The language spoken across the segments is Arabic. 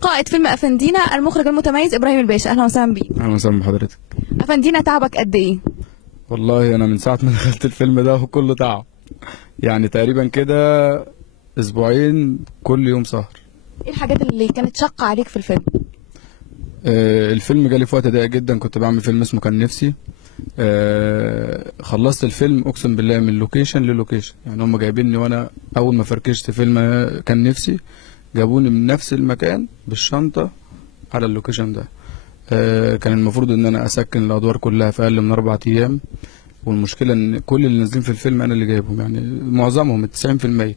قائد فيلم أفندينا المخرج المتميز إبراهيم الباشا، أهلا وسهلا بيك. اهلا وسهلا بحضرتك. أفندينا تعبك قد إيه؟ والله انا من ساعه ما دخلت الفيلم ده كله تعب، يعني تقريبا كده اسبوعين كل يوم سهر. إيه الحاجات اللي كانت شاقة عليك في الفيلم؟ الفيلم جالي في وقت ضيق جدا، كنت بعمل فيلم اسمه كان نفسي. خلصت الفيلم اقسم بالله من لوكيشن للوكيشن، يعني هم جايبيني وانا اول ما فركشت فيلم كان نفسي جابوني من نفس المكان بالشنطه على اللوكيشن ده. كان المفروض ان انا اسكن الادوار كلها في اقل من 4 ايام، والمشكله ان كل اللي نازلين في الفيلم انا اللي جايبهم، يعني معظمهم 90%.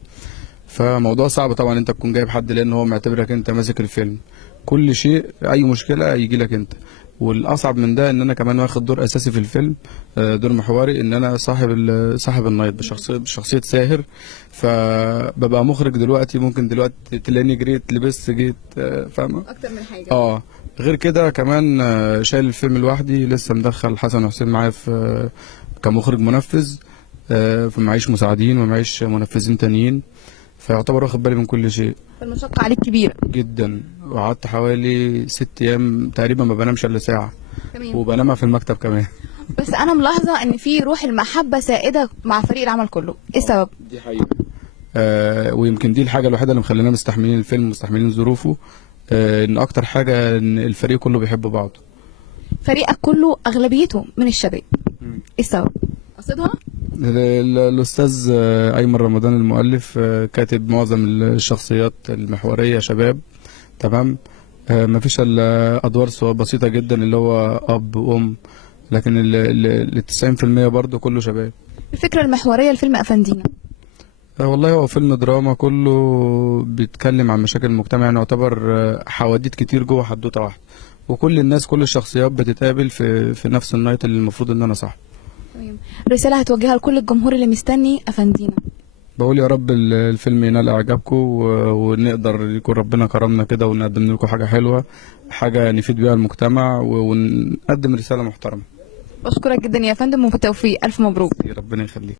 فموضوع صعب طبعا انت تكون جايب حد لان هو معتبرك انت ماسك الفيلم، كل شيء اي مشكله يجي لك انت. والاصعب من ده ان انا كمان واخد دور اساسي في الفيلم، دور محوري، ان انا صاحب النايت بشخصيه ساهر. فببقى مخرج دلوقتي، ممكن دلوقتي تلاقيني جريت لبست جيت، فاهمه أكتر من حاجة. غير كده كمان شايل الفيلم لوحدي، لسه مدخل حسن وحسين معايا في كمخرج منفذ. فمعيش مساعدين ومعيش منفذين تانيين، فيعتبر واخد بالي من كل شيء. فالمشقة عليك كبيرة جدا، وقعدت حوالي 6 ايام تقريبا ما بنامش الا ساعة، تمام. وبنامها في المكتب كمان. بس أنا ملاحظة إن في روح المحبة سائدة مع فريق العمل كله، إيه السبب؟ دي حقيقة. ويمكن دي الحاجة الوحيدة اللي مخلينا مستحملين الفيلم ومستحملين ظروفه. ان اكتر حاجة ان الفريق كله بيحب بعضه. فريقك كله أغلبيته من الشباب، إيه السبب؟ قصدها؟ الأستاذ أيمن رمضان المؤلف كاتب معظم الشخصيات المحورية شباب، تمام. مفيش إلا أدوار بسيطة جدا اللي هو أب وأم، لكن ال 90% برضه كله شباب. الفكرة المحورية لفيلم أفندينا. والله هو فيلم دراما كله بيتكلم عن مشاكل المجتمع، يعني يعتبر حواديت كتير جوه حدوتة واحدة، وكل الناس كل الشخصيات بتتقابل في نفس النايت اللي المفروض إن أنا صاحبه. رسالة هتوجهها لكل الجمهور اللي مستني أفندينا. بقول يا رب الفيلم ينال اعجابكم، ونقدر يكون ربنا كرمنا كده ونقدم لكم حاجه حلوه، حاجه نفيد بيها المجتمع، ونقدم رساله محترمه. بشكرك جدا يا فندم وبالتوفيق، ألف مبروك. ربنا يخليك.